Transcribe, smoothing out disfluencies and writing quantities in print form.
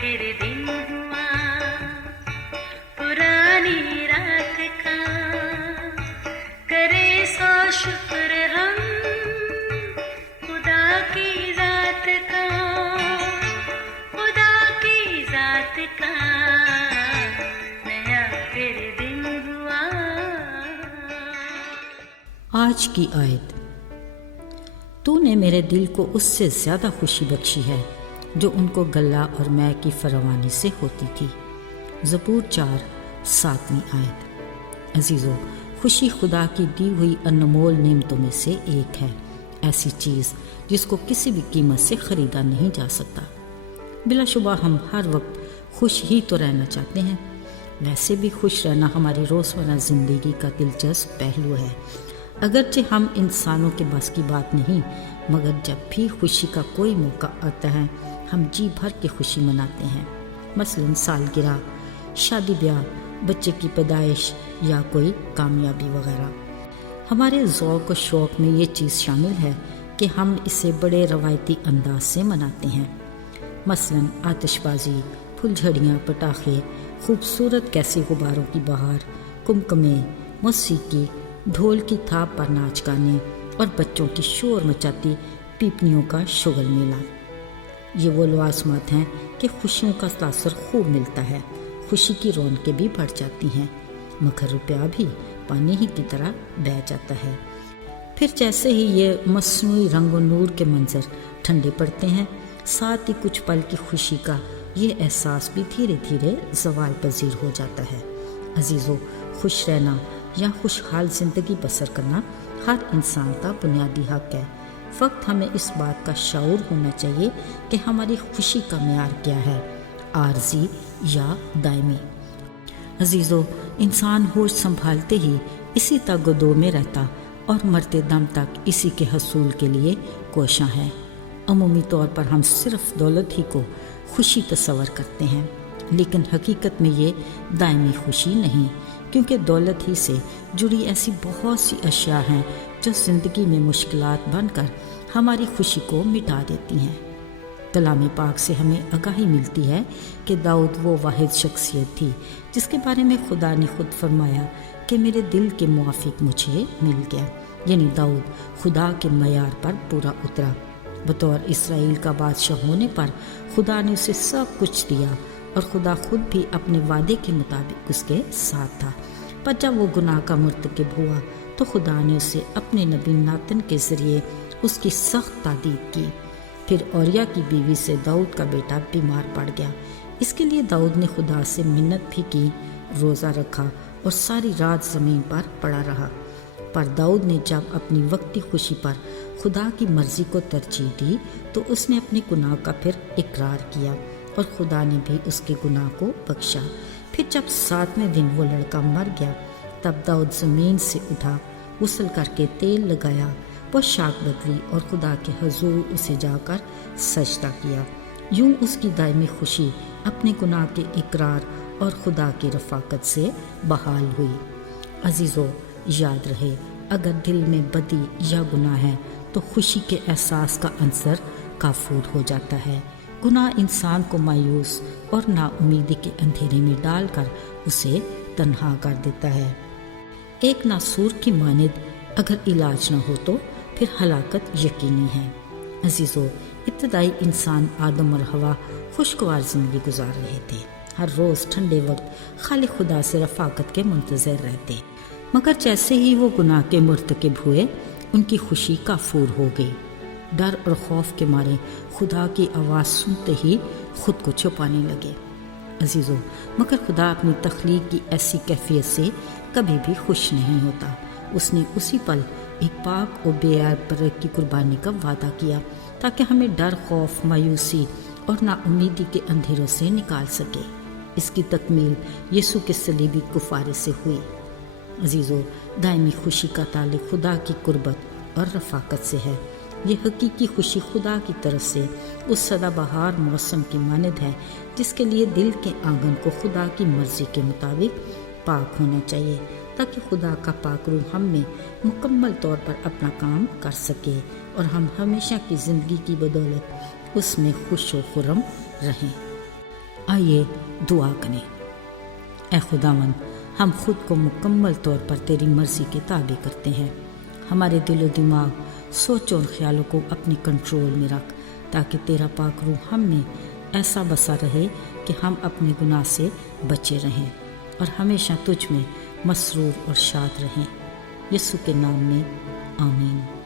फिर दिन हुआ पुरानी रात का, करे सौ शुक्र हम खुदा की जात का, खुदा की जात का, नया फिर दिन हुआ। आज की आयत। तूने मेरे दिल को उससे ज़्यादा खुशी बख्शी है जो उनको गल्ला और मै की फरावानी से होती थी। ज़बूर 4:7 आयत। अजीज़ों, खुशी खुदा की दी हुई अनमोल नेमतों में से एक है, ऐसी चीज़ जिसको किसी भी कीमत से ख़रीदा नहीं जा सकता। बिलाशुबा हम हर वक्त खुश ही तो रहना चाहते हैं। वैसे भी खुश रहना हमारी रोज़मर्रा ज़िंदगी का दिलचस्प पहलू है, अगरचे हम इंसानों के बस की बात नहीं, मगर जब भी खुशी का कोई मौका आता है हम जी भर के खुशी मनाते हैं। मसलन सालगिरह, शादी ब्याह, बच्चे की पैदाइश या कोई कामयाबी वगैरह। हमारे ज़ौक़ और शौक़ में ये चीज़ शामिल है कि हम इसे बड़े रवायती अंदाज से मनाते हैं। मसलन आतिशबाजी, फुलझड़ियाँ, पटाखे, खूबसूरत कैसे गुब्बारों की बहार, कुमकुमे, मौसीकी, ढोल की थाप पर नाच गाने और बच्चों की शोर मचाती पीपनियों का शुगल मेला। ये वो लवाज़मात हैं कि खुशियों का तासर खूब मिलता है, खुशी की रौनकें भी बढ़ जाती हैं, मगर रुपया भी पानी ही की तरह बह जाता है। फिर जैसे ही ये मस्नूई रंग और नूर के मंजर ठंडे पड़ते हैं, साथ ही कुछ पल की खुशी का ये एहसास भी धीरे धीरे ज़वाल पजीर हो जाता है। अजीज़ों, खुश रहना या खुशहाल ज़िंदगी बसर करना हर इंसान का बुनियादी हक़ है। फ़क्त हमें इस बात का शऊर होना चाहिए कि हमारी खुशी का मेयार क्या है, आर्जी या दायमी। अजीज़ों, इंसान होश संभालते ही इसी तगदो में रहता और मरते दम तक इसी के हसूल के लिए कोशां है। अमूमी तौर पर हम सिर्फ दौलत ही को खुशी तस्वर करते हैं, लेकिन हकीकत में ये दायमी खुशी नहीं, क्योंकि दौलत ही से जुड़ी ऐसी बहुत सी अशिया हैं जो ज़िंदगी में मुश्किलात बनकर हमारी खुशी को मिटा देती हैं। कलाम पाक से हमें आगाही मिलती है कि दाऊद वो वाहिद शख्सियत थी जिसके बारे में खुदा ने खुद फरमाया कि मेरे दिल के मुआफिक मुझे मिल गया, यानी दाऊद खुदा के मयार पर पूरा उतरा। बतौर इसराइल का बादशाह होने पर खुदा ने उसे सब कुछ दिया और खुदा खुद भी अपने वादे के मुताबिक उसके साथ था। पर जब वो गुनाह का मुर्तकिब हुआ तो खुदा ने उसे अपने नबी नातन के ज़रिए उसकी सख्त तादीब की। फिर औरिया की बीवी से दाऊद का बेटा बीमार पड़ गया। इसके लिए दाऊद ने खुदा से मिन्नत भी की, रोज़ा रखा और सारी रात ज़मीन पर पड़ा रहा। पर दाऊद ने जब अपनी वक्ती खुशी पर खुदा की मर्ज़ी को तरजीह दी तो उसने अपने गुनाह का फिर इकरार किया और खुदा ने भी उसके गुनाह को बख्शा। फिर जब 7वें दिन वो लड़का मर गया तब दाऊद ज़मीन से उठा, गुस्ल करके तेल लगाया, पोशाक बदली और खुदा के हुजूर उसे जाकर सजदा किया। यूं उसकी दायमी खुशी अपने गुनाह के इकरार और खुदा की रफ़ाकत से बहाल हुई। अजीज़ों, याद रहे, अगर दिल में बदी या गुनाह है तो खुशी के एहसास का अंसर काफूर हो जाता है। गुनाह इंसान को मायूस और नाउमीदी के अंधेरे में डालकर उसे तन्हा कर देता है। एक नासूर की मानिद अगर इलाज न हो तो फिर हलाकत यकीनी है। अजीज़ों, इब्तदाई इंसान आदम और हवा खुशगवार ज़िंदगी गुजार रहे थे। हर रोज़ ठंडे वक्त खाली खुदा से रफ़ाकत के मुंतज़िर रहते, मगर जैसे ही वो गुनाह के मुर्तकिब हुए उनकी खुशी काफूर हो गई। डर और खौफ के मारे खुदा की आवाज़ सुनते ही खुद को छुपाने लगे। अजीज़ों, मगर खुदा अपनी तख्लीक की ऐसी कैफियत से कभी भी खुश नहीं होता। उसने उसी पल एक पाक और बेयार की कुर्बानी का वादा किया ताकि हमें डर, खौफ, मायूसी और नाउमीदी के अंधेरों से निकाल सके। इसकी तकमील यीशु के सलीबी कुफारे से हुई। अजीज़ों, दायमी खुशी का ताल्लुक़ खुदा की कुर्बत और रफ़ाकत से है। ये हकीकी खुशी खुदा की तरफ से उस सदाबहार मौसम की मानद है जिसके लिए दिल के आंगन को खुदा की मर्ज़ी के मुताबिक पाक होना चाहिए, ताकि खुदा का पाक रूह हम में मुकम्मल तौर पर अपना काम कर सके और हम हमेशा की ज़िंदगी की बदौलत उसमें खुश व खुर्रम रहें। آئیے دعا کریں۔ اے خداوند، ہم خود کو مکمل طور پر تیری مرضی کے تابع کرتے ہیں۔ ہمارے دل و دماغ، سوچ اور خیالوں کو اپنے کنٹرول میں رکھ، تاکہ تیرا پاک روح ہم میں ایسا بسا رہے کہ ہم اپنے گناہ سے بچے رہیں اور ہمیشہ تجھ میں مسرور اور شاد رہیں۔ یسوع کے نام میں آمین۔